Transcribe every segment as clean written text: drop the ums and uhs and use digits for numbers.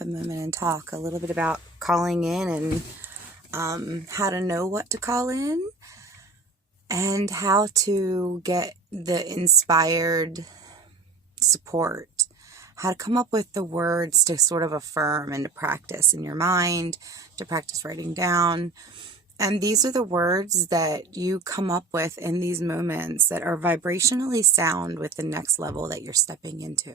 a moment and talk a little bit about calling in and how to know what to call in and how to get the inspired support, how to come up with the words to sort of affirm and to practice in your mind, to practice writing down. And these are the words that you come up with in these moments that are vibrationally sound with the next level that you're stepping into.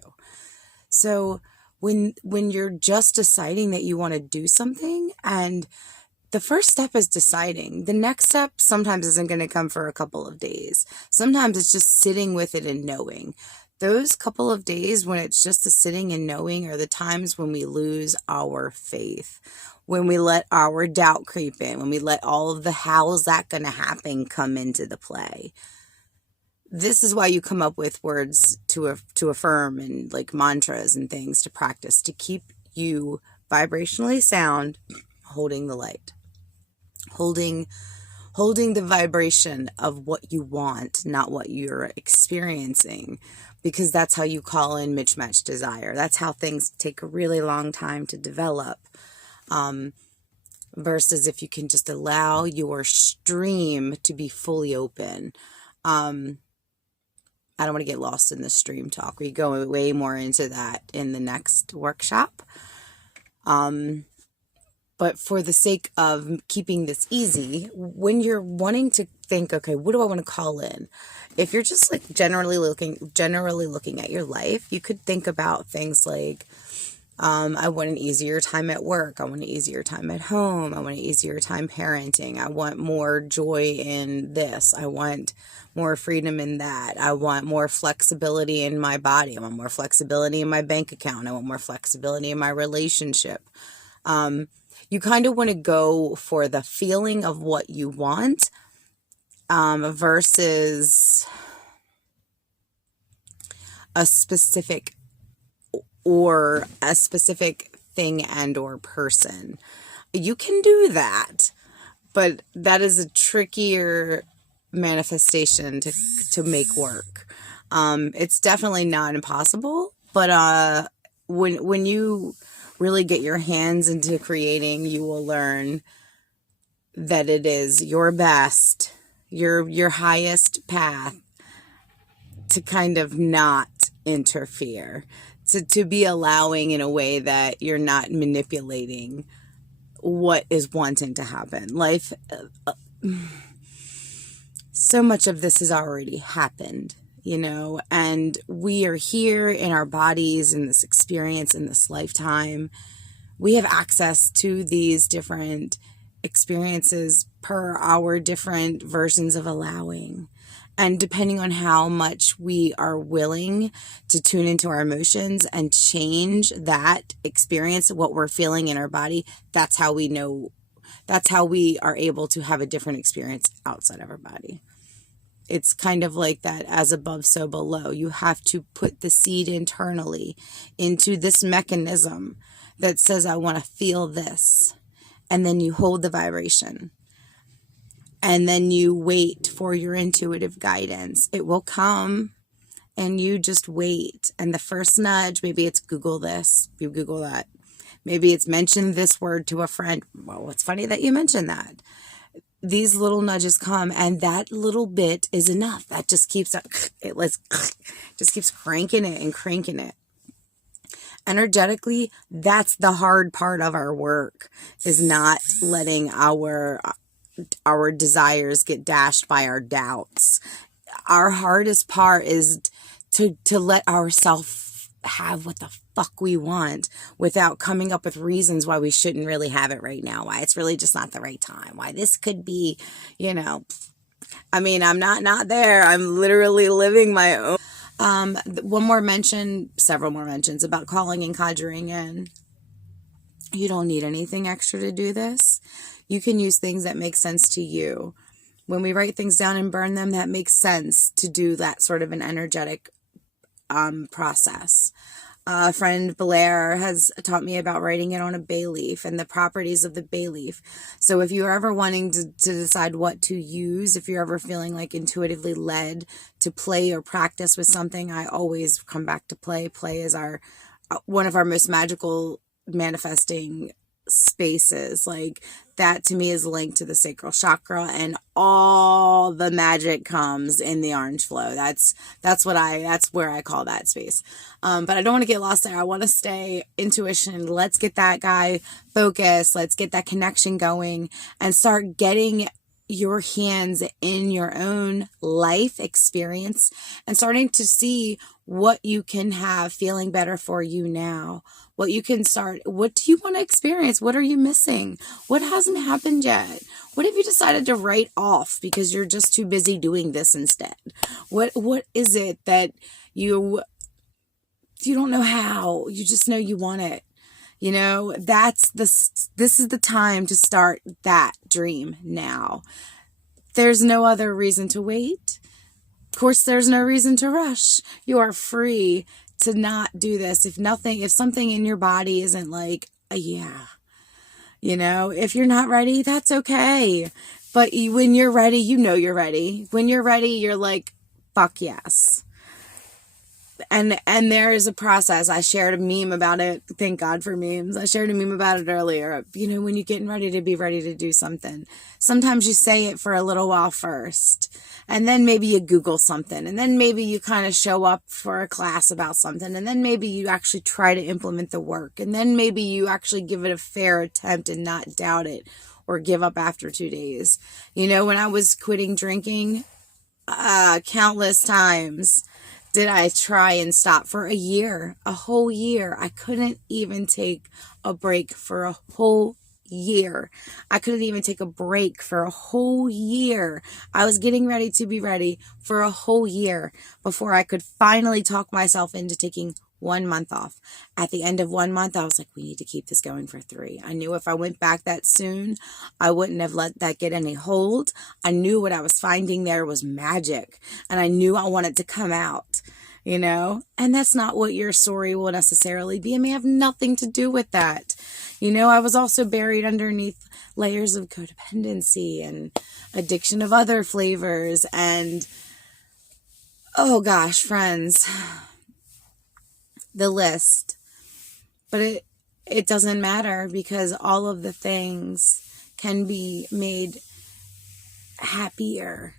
So when you're just deciding that you want to do something, and the first step is deciding. The next step sometimes isn't going to come for a couple of days. Sometimes it's just sitting with it and knowing. Those couple of days when it's just the sitting and knowing are the times when we lose our faith, when we let our doubt creep in, when we let all of the how's that going to happen come into the play. This is why you come up with words to affirm and like mantras and things to practice to keep you vibrationally sound, holding the light, holding the vibration of what you want, not what you're experiencing, because that's how you call in mismatched desire. That's how things take a really long time to develop. Versus if you can just allow your stream to be fully open. I don't want to get lost in the stream talk. We go way more into that in the next workshop. But for the sake of keeping this easy, when you're wanting to think, okay, what do I want to call in? If you're just like generally looking at your life, you could think about things like, I want an easier time at work. I want an easier time at home. I want an easier time parenting. I want more joy in this. I want more freedom in that. I want more flexibility in my body. I want more flexibility in my bank account. I want more flexibility in my relationship. You kind of want to go for the feeling of what you want, versus a specific thing and or person. You can do that, but that is a trickier manifestation to make work. It's definitely not impossible, but when you really get your hands into creating, you will learn that it is your best, your highest path to kind of not interfere, to be allowing in a way that you're not manipulating what is wanting to happen. Life, so much of this has already happened, and we are here in our bodies in this experience, in this lifetime. We have access to these different experiences per our different versions of allowing. And depending on how much we are willing to tune into our emotions and change that experience, what we're feeling in our body, that's how we are able to have a different experience outside of our body. It's kind of like that as above, so below. You have to put the seed internally into this mechanism that says, I want to feel this. And then you hold the vibration. And then you wait for your intuitive guidance. It will come and you just wait. And the first nudge, maybe it's Google this, you Google that. Maybe it's mention this word to a friend. Well, it's funny that you mentioned that. These little nudges come, and that little bit is enough. That just keeps just keeps cranking it and cranking it. Energetically, that's the hard part of our work, is not letting our desires get dashed by our doubts. Our hardest part is to let ourselves have what the fuck we want without coming up with reasons why we shouldn't really have it right now, why it's really just not the right time, why this could be, I mean, I'm not there. I'm literally living my own. Several more mentions about calling and conjuring in. You don't need anything extra to do this. You can use things that make sense to you. When we write things down and burn them, that makes sense to do that sort of an energetic process. A friend, Blair, has taught me about writing it on a bay leaf and the properties of the bay leaf. So if you're ever wanting to decide what to use, if you're ever feeling like intuitively led to play or practice with something, I always come back to play. Play is one of our most magical manifesting spaces. Like, that to me is linked to the sacral chakra, and all the magic comes in the orange flow. That's where I call that space. But I don't want to get lost there. I want to stay intuition. Let's get that guy focused. Let's get that connection going and start getting your hands in your own life experience and starting to see what you can have feeling better for you now. What you can start, what do you want to experience? What are you missing? What hasn't happened yet? What have you decided to write off because you're just too busy doing this instead? What is it that you don't know how? You just know you want it. You know, this is the time to start that dream now. There's no other reason to wait. Of course, there's no reason to rush. You are free to not do this. If something in your body isn't like, yeah, you know, if you're not ready, that's okay. But when you're ready, you know you're ready. When you're ready, you're like, fuck yes. And there is a process. I shared a meme about it. Thank God for memes. I shared a meme about it earlier. You know, when you're getting ready to be ready to do something, sometimes you say it for a little while first, and then maybe you Google something, and then maybe you kind of show up for a class about something, and then maybe you actually try to implement the work, and then maybe you actually give it a fair attempt and not doubt it or give up after 2 days. You know, when I was quitting drinking, countless times did I try and stop for a whole year. I couldn't even take a break for a whole year. I couldn't even take a break for a whole year. I was getting ready to be ready for a whole year before I could finally talk myself into taking 1 month off. At the end of 1 month, I was like, we need to keep this going for 3. I knew if I went back that soon, I wouldn't have let that get any hold. I knew what I was finding there was magic, and I knew I wanted to come out, you know, and that's not what your story will necessarily be. It may have nothing to do with that. You know, I was also buried underneath layers of codependency and addiction of other flavors, and oh gosh, friends, the list. But it doesn't matter, because all of the things can be made happier